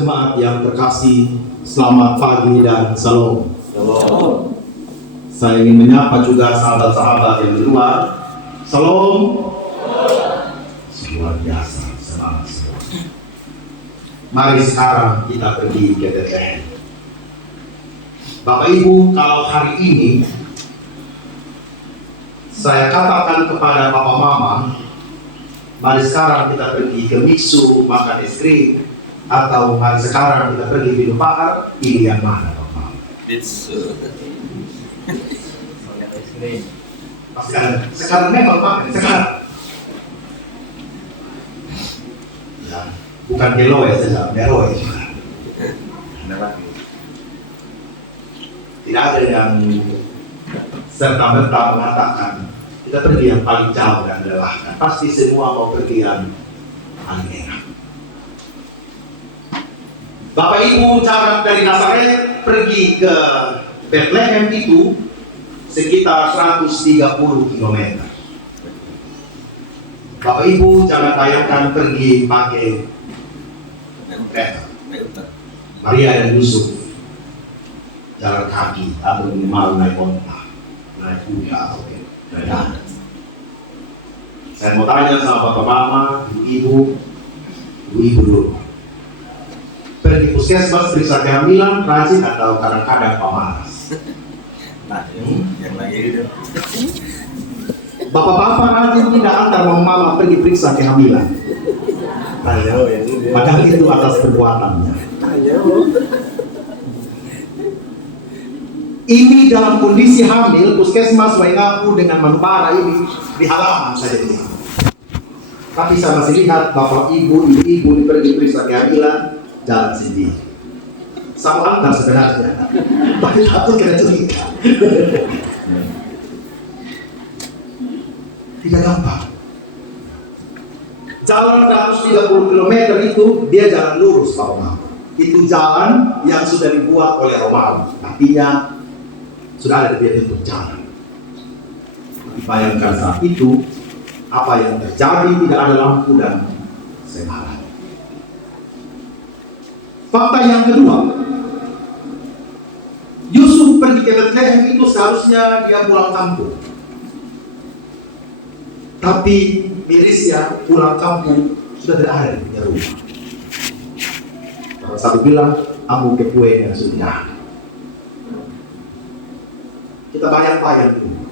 Jemaat yang terkasih, selamat pagi dan salam. Shalom. Saya ingin menyapa juga sahabat-sahabat yang di luar. Salam. Luar biasa, semangat semua. Mari sekarang kita pergi ke Bethlehem. Bapak Ibu, kalau hari ini saya katakan kepada Bapak Mama, mari sekarang kita pergi ke Mixu makan es krim, atau mari sekarang kita pergi minum bahar, pilih yang mana Bapak Mama? Sekarang memang makan sekarang. Ya, bukan kilo ya, tidak melo ya. Tidak ada yang serta-merta mengatakan kita pergi yang paling jauh dan melelahkan. Pasti semua mau pergi yang paling enak. Bapak Ibu, jarak dari Nazaret pergi ke Bethlehem itu sekitar 130 km. Bapak Ibu jangan bayangkan pergi pakai kereta. Maria dan Yusuf jalan kaki atau minimal naik onta, naik kuda atau kendaraan. Saya mau tanya sama Bapak Mama, Ibu dulu. Pergi puskesmas periksa kehamilan, rajin atau kadang-kadang pemalas? Nah, yang lagi itu. Bapak-bapak rajin tidak antar mama pergi periksa kehamilan. Ayo, ya ini. Padahal itu atas perbuatannya. Ayo. Ini dalam kondisi hamil, puskesmas Waingapu dengan Manubara ini di halaman saya lihat. Tapi saya masih lihat bapak ibu pergi periksa kehamilan jalan sendiri. Sama antar sebenarnya. Tapi satu kena cerita. Tidak gampang. Jalan 130 km itu dia jalan lurus Pak Omar. Itu jalan yang sudah dibuat oleh Romawi. Artinya sudah ada dia bentuk jalan. Tapi bayangkan saat itu apa yang terjadi, tidak ada lampu dan semalam. Fakta yang kedua, Yusuf pergi ke Bethlehem itu seharusnya dia pulang kampung. Tapi mirisnya pulang kampung sudah tidak ada di punya rumah. Kalau satu bilang, ambu ke kue yang sudah. Kita bayang-bayang dulu.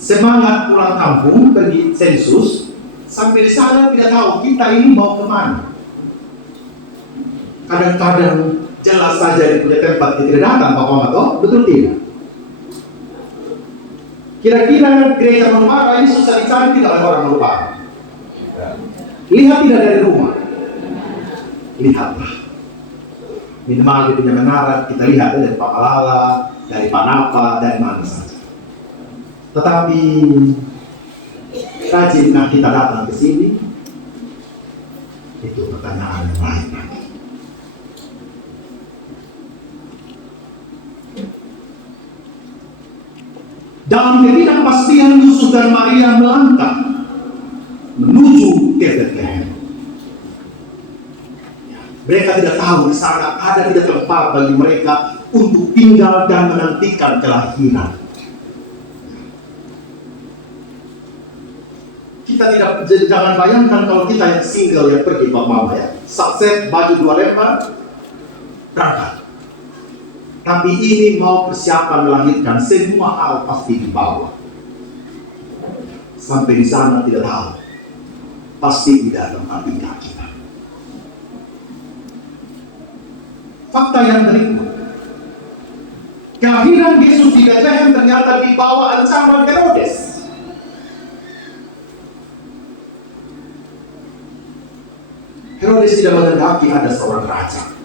Semangat pulang kampung, pergi sensus, sampai di sana tidak tahu kita ini mau kemana. Kadang-kadang jelas saja di punya tempat kita tidak datang, Pak Mato, betul tidak? Kira-kira gereja Manubara ini susah dicari tidak oleh orang Manubara. Lihat tidak dari rumah. Lihatlah. Minimal di punya menara kita lihat dari Pakalala, dari Panapa, dari mana saja. Tetapi rajinkah kita datang ke sini? Itu pertanyaan yang lain lagi. Dalam ketidakpastian Yusuf dan Maria melangkah menuju ke Bethlehem. Mereka tidak tahu di sana ada tidak tempat bagi mereka untuk tinggal dan menantikan kelahiran. Kita tidak, jangan bayangkan kalau kita yang single yang pergi Pak Mama ya, sakset baju 2 lembar berangkat. Tapi ini mau persiapan melahirkan, semua hal pasti dibawa. Sampai di sana tidak tahu, pasti tidak tempat tinggal kita. Fakta yang berikut, kelahiran Yesus di Bethlehem ternyata dibawa ancaman Herodes. Herodes tidak menghendaki ada seorang raja.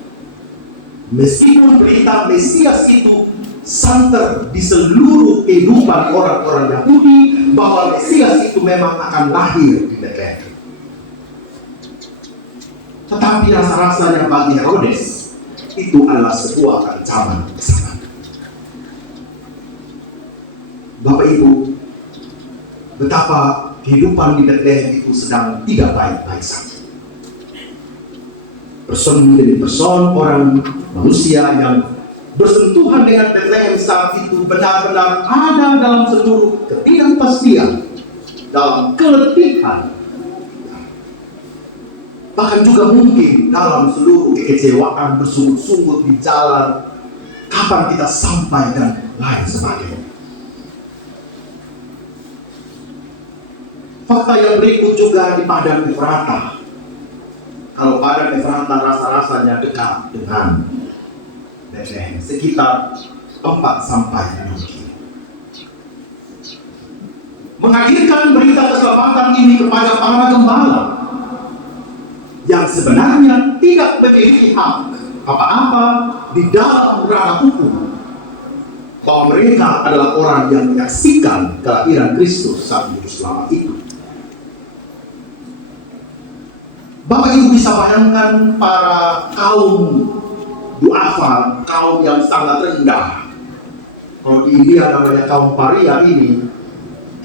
Meskipun berita Mesias itu santer di seluruh kehidupan orang-orang Yahudi bahwa Mesias itu memang akan lahir di Bethlehem. Tetapi rasa-rasanya bagi Herodes itu adalah sebuah ancaman besar. Bapak Ibu, betapa kehidupan di Bethlehem itu sedang tidak baik-baik saja. person demi person, orang manusia yang bersentuhan dengan Bethlehem saat itu benar-benar ada dalam seluruh ketidakpastian, dalam keletihan, bahkan juga mungkin dalam seluruh kekecewaan, bersungut-sungut di jalan, kapan kita sampai dan lain sebagainya. Fakta yang berikut juga di Padang Efrata. Kalau Padang Efrata rasa-rasanya dekat dengan Bethlehem, sekitar 4-6 kilo. Menghadirkan berita keselamatan ini kepada para gembala yang sebenarnya tidak memiliki hak apa-apa di dalam ranah hukum, bahwa mereka adalah orang yang menyaksikan kelahiran Kristus Sang Juru Selamat itu. Bapak Ibu bisa bayangkan para kaum duafa, kaum yang sangat rendah. Kalau di India namanya kaum paria ini,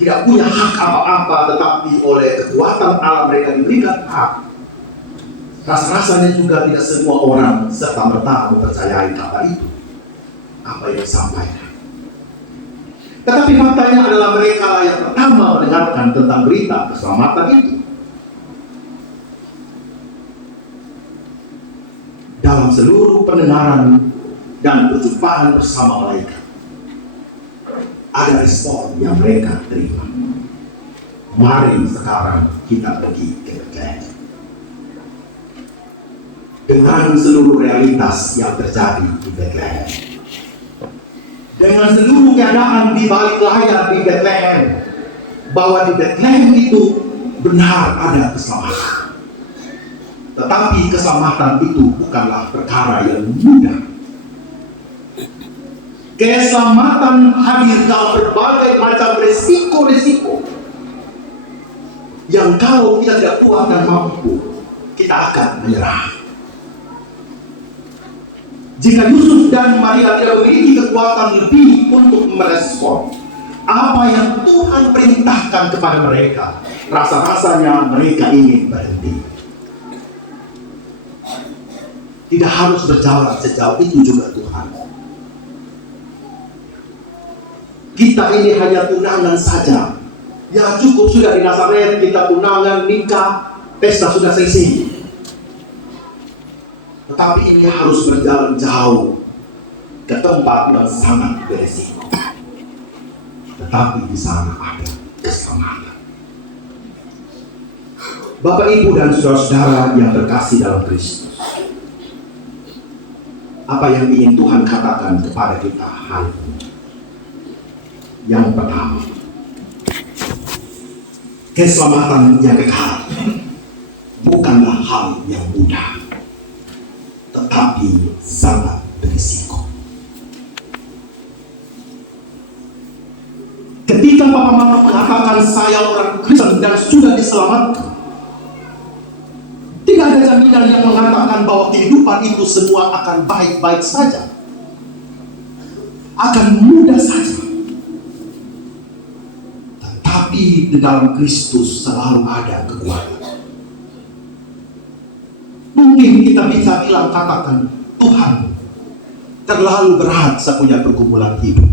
tidak punya hak apa-apa, tetapi oleh kekuatan Allah mereka diberikan hak. Rasa-rasanya juga tidak semua orang serta-merta mempercayai kata itu, apa yang disampaikan. Tetapi faktanya adalah mereka yang pertama mendengarkan tentang berita keselamatan itu. Dalam seluruh pendengaran dan perjumpaan bersama malaikat, ada respon yang mereka terima. Mari sekarang kita pergi ke Bethlehem. Dengan seluruh realitas yang terjadi di Bethlehem, dengan seluruh keadaan di balik layar di Bethlehem, bahwa di Bethlehem itu benar ada keselamatan. Tetapi keselamatan itu bukanlah perkara yang mudah. Keselamatan hadir dalam berbagai macam resiko-resiko yang kalau kita tidak kuat dan mampu, kita akan menyerah. Jika Yusuf dan Maria tidak memiliki kekuatan lebih untuk merespon apa yang Tuhan perintahkan kepada mereka, rasa-rasanya mereka ingin berhenti. Tidak harus berjalan sejauh itu juga Tuhan. Kita ini hanya tunangan saja. Ya cukup sudah di Nazaret, kita tunangan, nikah, pesta sudah selesai. Tetapi ini harus berjalan jauh ke tempat yang sangat beresiko. Tetapi di sana ada keselamatan. Bapak, Ibu, dan saudara-saudara yang terkasih dalam Kristus, apa yang ingin Tuhan katakan kepada kita hari ini? Yang pertama, keselamatan yang kekal bukanlah hal yang mudah, tetapi sangat berisiko. Ketika Papa Mama mengatakan saya orang Kristen dan sudah diselamatkan, tidak ada jaminan yang mengatakan bahwa kehidupan itu semua akan baik-baik saja, akan mudah saja. Tetapi di dalam Kristus selalu ada kekuatan. Mungkin kita bisa bilang, katakan, Tuhan, terlalu berat saya punya pergumulan hidup.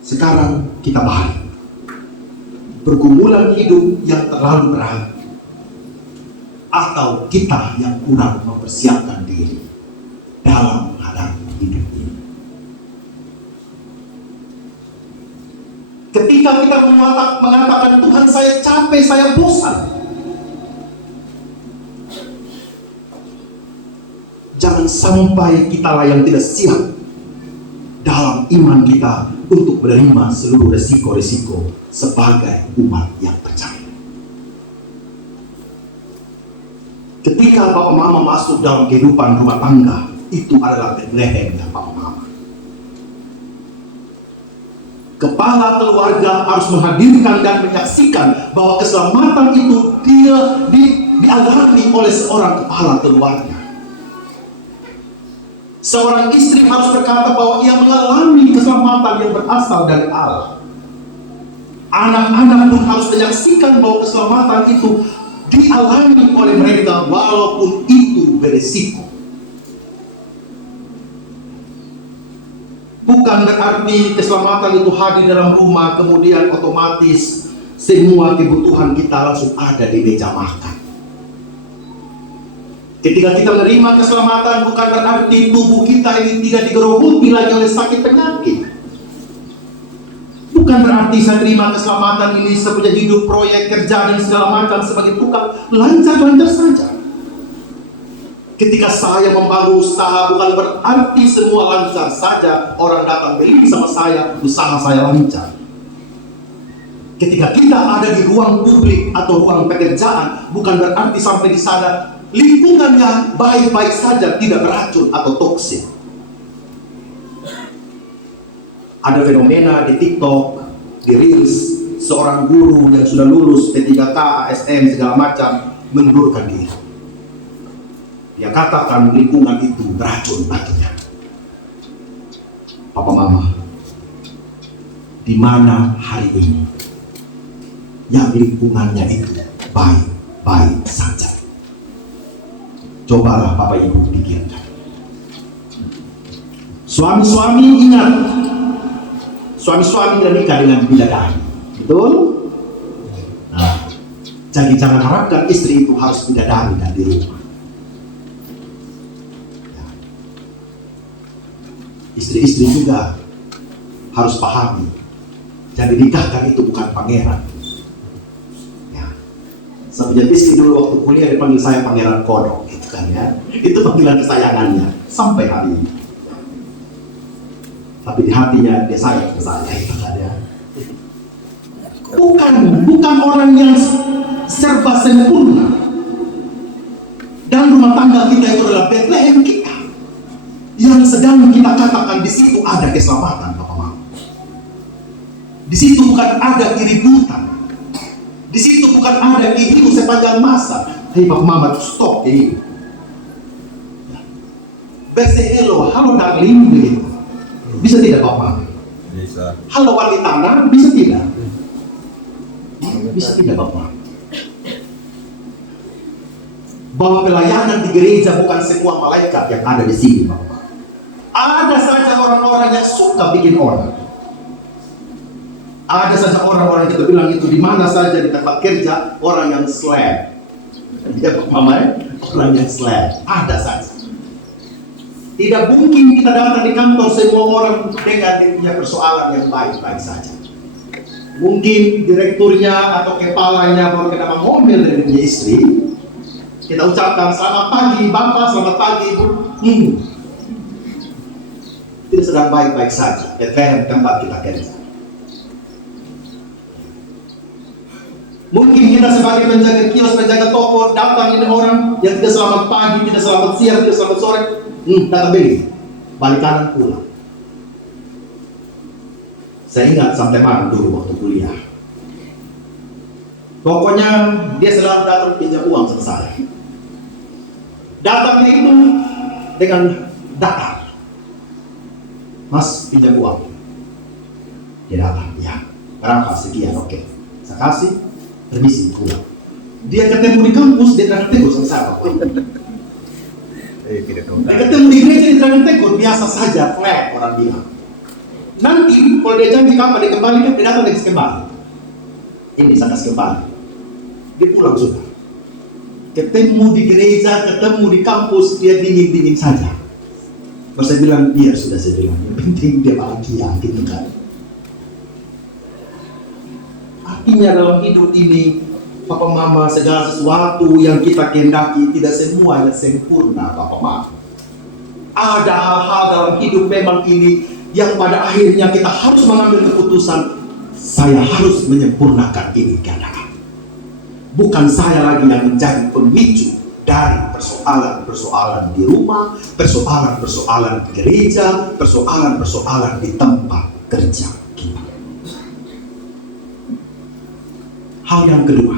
Sekarang kita balik. Pergumulan hidup yang terlalu berat, atau kita yang kurang mempersiapkan diri dalam menghadapi hidup ini. Ketika kita mengatakan, Tuhan saya capek, saya bosan, jangan sampai kitalah yang tidak siap dalam iman kita untuk menerima seluruh resiko-resiko sebagai umat yang percaya. Ketika Bapak Mama masuk dalam kehidupan rumah tangga, itu adalah Bethlehem dan Bapak Mama. Kepala keluarga harus menghadirkan dan menyaksikan bahwa keselamatan itu dialami oleh seorang kepala keluarga. Seorang istri harus berkata bahwa ia mengalami keselamatan yang berasal dari Allah. Anak-anak pun harus menyaksikan bahwa keselamatan itu dialami oleh mereka walaupun itu beresiko. Bukan berarti keselamatan itu hadir dalam rumah kemudian otomatis semua kebutuhan kita langsung ada di meja makan. Ketika kita menerima keselamatan bukan berarti tubuh kita ini tidak digerogoti lagi oleh sakit penyakit. Bukan berarti saya terima keselamatan ini sepunya hidup, proyek, kerja dan segala macam sebagai tukang lancar-lancar saja. Ketika saya membangun usaha bukan berarti semua lancar saja, orang datang beli sama saya, usaha saya lancar. Ketika kita ada di ruang publik atau ruang pekerjaan, bukan berarti sampai di sana lingkungannya baik-baik saja, tidak beracun atau toksik. Ada fenomena di TikTok, di Reels, seorang guru yang sudah lulus P3K, ASN, segala macam, mengundurkan diri. Dia katakan lingkungan itu beracun baginya. Papa Mama, di mana hari ini yang lingkungannya itu baik-baik saja? Cobalah Bapak Ibu pikirkan. Suami-suami ingat, suami-suami tidak nikah dengan bidadari, betul? Nah, jadi jangan harapkan istri itu harus bidadari dan di rumah. Istri-istri juga harus pahami, jadi nikahkan itu bukan pangeran. Ya. Saya punya istri dulu waktu kuliah dipanggil saya Pangeran Kodok, gitu kan ya. Itu panggilan kesayangannya sampai hari ini. Tapi di hatinya dia sayang ke saya, gitu kan ya. Bukan orang yang serba sempurna. Dan rumah tangga kita itu adalah Bethlehem kita. Yang sedang kita katakan di situ ada keselamatan, Bapak Mama. Di situ bukan ada keributan. Di situ bukan ada kehidupan sepanjang masa. Hei Bapak Mama, stop ini. Bersehelo, halo darling begitu. Bisa tidak Bapak Mama? Bisa. Halo wanita anak, bisa tidak? Bisa tidak Bapak Mama? Bahwa pelayanan di gereja bukan semua malaikat yang ada di sini Bapak. Ada saja orang-orang yang suka bikin orang. Ada saja orang-orang kita bilang itu di mana saja di tempat kerja orang yang slab. Ya Pak Mama ya? Orang yang slab. Ada saja. Tidak mungkin kita datang di kantor semua orang dengan dia punya persoalan yang baik-baik saja. Mungkin direkturnya atau kepalanya baru kena ngomel dari punya istri. Kita ucapkan selamat pagi Bapak, selamat pagi Ibu. Tidak sedang baik-baik saja. Bethlehem tempat kita kerja. Mungkin kita sebagai penjaga kios, penjaga toko, datang ini orang yang tidak selamat pagi, tidak selamat siang, tidak selamat sore, datang beli, balik kanan pulang. Saya ingat sampai malam dulu waktu kuliah. Pokoknya dia selalu datang pinjam uang sama saya. Datangnya itu dengan datar. Mas pinjam uang. Dia datang, ya. Berapa? Sekian, oke. Saya kasih, permisi pulang. Dia ketemu di kampus, dia terang tegur sama saya. Dia ketemu di gereja, dia terang tegur, biasa saja, flat orang bilang. Nanti kalau dia janji kapan dia kembali, dia datang lagi kembali. Ini saya kasih kembali. Dia pulang sudah. Ketemu di gereja, ketemu di kampus, dia dingin-dingin saja. Terus saya bilang, iya sudah saya bilang, yang penting dia bahagia, gitu kan. Artinya dalam hidup ini, Papa Mama, segala sesuatu yang kita kehendaki tidak semuanya sempurna, Papa Mama. Ada hal-hal dalam hidup memang ini yang pada akhirnya kita harus mengambil keputusan, saya harus menyempurnakan ini keadaan. Bukan saya lagi yang menjadi pemicu dari persoalan-persoalan di rumah, persoalan-persoalan di gereja, persoalan-persoalan di tempat kerja kita. Hal yang kedua,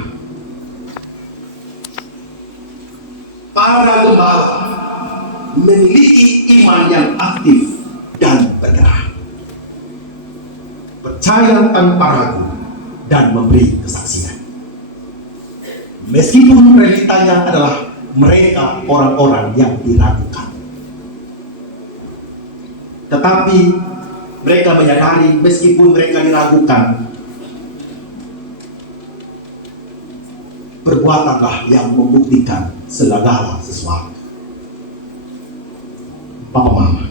para gembala memiliki iman yang aktif dan bergerak, percaya tanpa ragu dan memberi kesaksian. Meskipun realitanya adalah mereka orang-orang yang diragukan, tetapi mereka menyadari meskipun mereka diragukan, perbuatanlah yang membuktikan segala sesuatu. Papa Mama,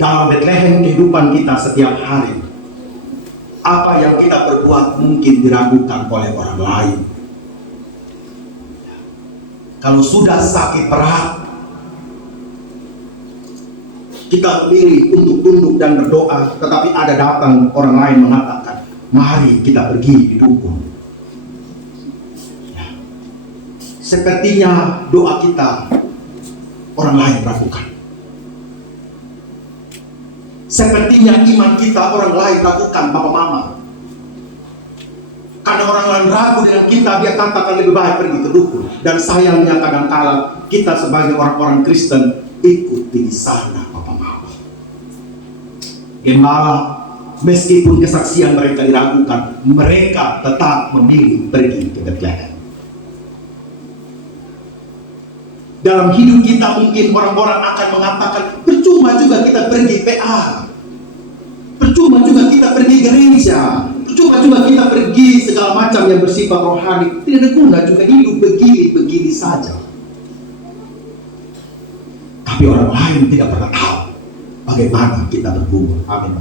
dalam Bethlehem kehidupan kita setiap hari, apa yang kita perbuat mungkin diragukan oleh orang lain. Kalau sudah sakit berat, kita memilih untuk tunduk dan berdoa, tetapi ada datang orang lain mengatakan, mari kita pergi di dukun. Ya. Sepertinya doa kita orang lain ragukan. Sepertinya iman kita orang lain ragukan, Papa Mama. Karena orang lain ragu dengan kita, dia katakan lebih baik pergi ke dukun. Dan sayangnya kadang-kala kita sebagai orang-orang Kristen ikut di sana, Papa Mama. Gembala, meskipun kesaksian mereka diragukan, mereka tetap memilih pergi ke Bethlehem. Dalam hidup kita mungkin orang-orang akan mengatakan, percuma juga kita pergi PA, percuma juga kita pergi gereja, percuma juga kita pergi segala macam yang bersifat rohani. Tidak ada guna juga hidup begini saja. Tapi orang lain tidak pernah tahu bagaimana kita bergumul. Amin.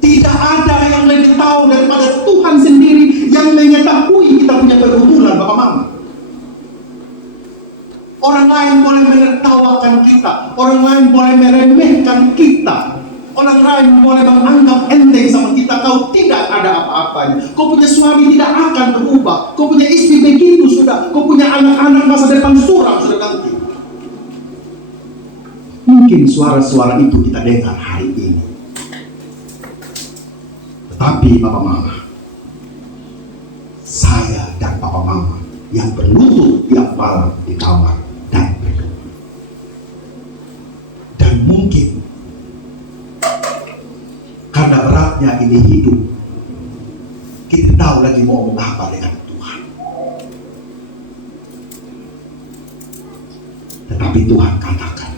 Tidak ada yang lebih tahu daripada Tuhan sendiri yang mengetahui kita punya pergumulan, Bapak Mama. Orang lain boleh menertawakan kita, orang lain boleh meremehkan kita, orang lain boleh menganggap enteng sama kita. Kau tidak ada apa-apanya, kau punya suami tidak akan berubah, kau punya istri begitu sudah, kau punya anak-anak masa depan suram sudah nanti. Mungkin suara-suara itu kita dengar hari ini, tetapi Papa Mama, saya dan Papa Mama yang berlutut tiap malam di kamar dan berdoa. Dan mungkin karena beratnya ini hidup, kita tahu lagi mau ngomong apa dengan Tuhan. Tetapi Tuhan katakan,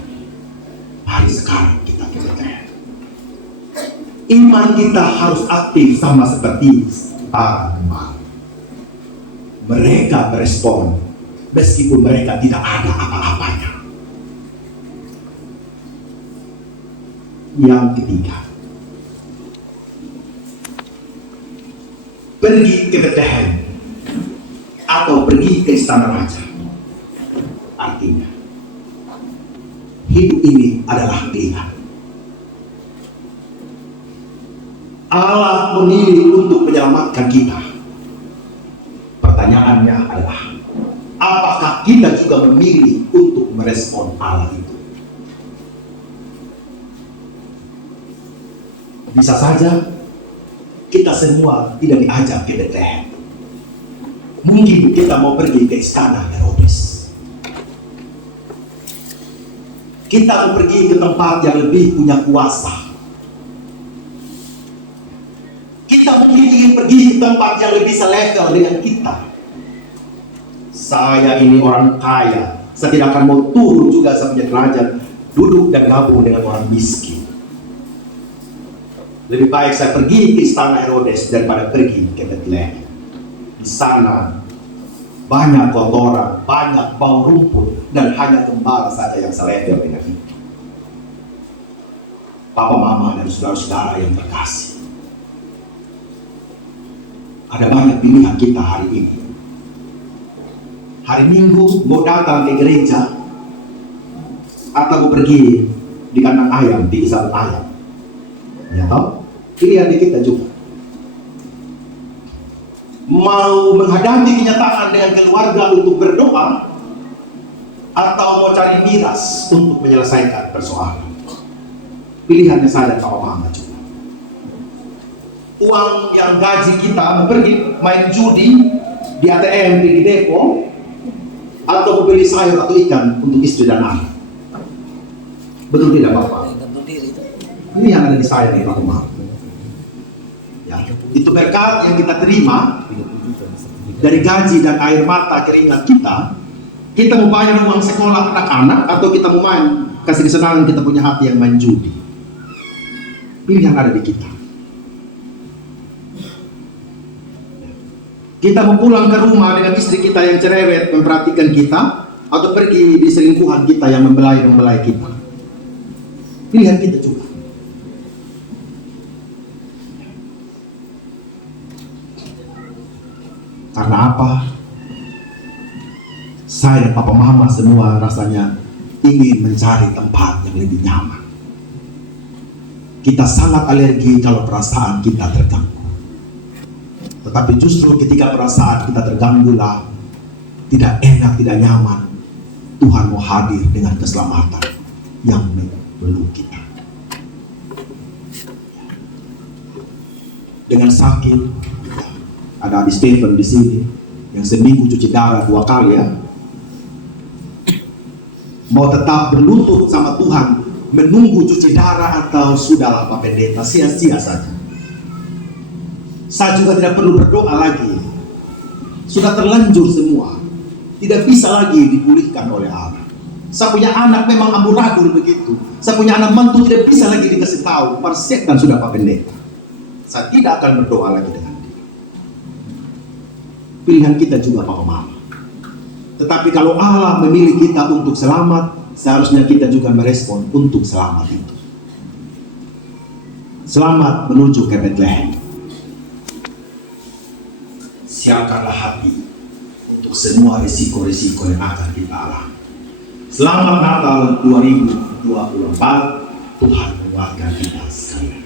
mari sekarang kita berdoa. Iman kita harus aktif sama seperti para gembala. Mereka berespon meskipun mereka tidak ada apa-apanya. Yang ketiga, pergi ke Bethlehem atau pergi ke istana raja. Artinya, hidup ini adalah pilihan. Allah memilih untuk menyelamatkan kita. Pertanyaannya adalah, apakah kita juga memilih untuk merespon Allah itu? Bisa saja kita semua tidak diajak ke Bethlehem. Mungkin kita mau pergi ke istana Herodes. Kita mau pergi ke tempat yang lebih punya kuasa. Kita mungkin ingin pergi ke tempat yang lebih selevel dengan kita. Saya ini orang kaya, saya tidak akan mau turun juga sampai derajat duduk dan gabung dengan orang miskin. Lebih baik saya pergi ke istana Herodes daripada pergi ke Bethlehem. Di sana banyak kotoran, banyak bau rumput, dan hanya gembala saja yang selevel dengan itu. Papa, Mama, dan saudara-saudara yang terkasih, ada banyak pilihan kita hari ini. Hari Minggu mau datang ke gereja atau mau pergi di kandang ayam, di sarang ayam. Ya toh? Pilihan di kita juga. Mau menghadapi kenyataan dengan keluarga untuk berdoa atau mau cari miras untuk menyelesaikan persoalan. Pilihannya saya dan Papa Mama juga. Uang yang gaji kita mau pergi main judi di ATM, di depo, atau mau beli sayur atau ikan untuk istri dan anak. Betul tidak Bapak? Ini yang ada di saya nih Papa Mama. Ya, itu berkat yang kita terima Dari gaji dan air mata keringat kita mau bayar uang sekolah anak-anak atau kita mau main kasih kesenangan kita punya hati yang main judi. Pilihan ada di kita. Kita mau pulang ke rumah dengan istri kita yang cerewet memperhatikan kita, atau pergi di selingkuhan kita yang membelai kita. Pilihan kita juga. Karena apa? Saya dan papa mama semua rasanya ingin mencari tempat yang lebih nyaman. Kita sangat alergi kalau perasaan kita terganggu. Tetapi justru ketika perasaan kita terganggu lah, tidak enak, tidak nyaman, Tuhan mau hadir dengan keselamatan yang memeluk kita. Dengan sakit, ada Adi Stephen di sini yang seminggu cuci darah 2 kali ya. Mau tetap berlutut sama Tuhan, menunggu cuci darah atau sudahlah Pak Pendeta, sia-sia saja. Saya juga tidak perlu berdoa lagi. Sudah terlanjur semua. Tidak bisa lagi dipulihkan oleh Allah. Saya punya anak memang amburadul begitu. Saya punya anak mantu tidak bisa lagi dikasih tahu. Persetan sudah Pak Pendeta. Saya tidak akan berdoa lagi dengan dia. Pilihan kita juga Papa Mama. Tetapi kalau Allah memilih kita untuk selamat, seharusnya kita juga merespon untuk selamat itu. Selamat menuju ke Bethlehem. Siapkanlah hati untuk semua risiko-risiko yang akan kita alami. Selamat Natal 2024. Tuhan menguatkan kita sekalian.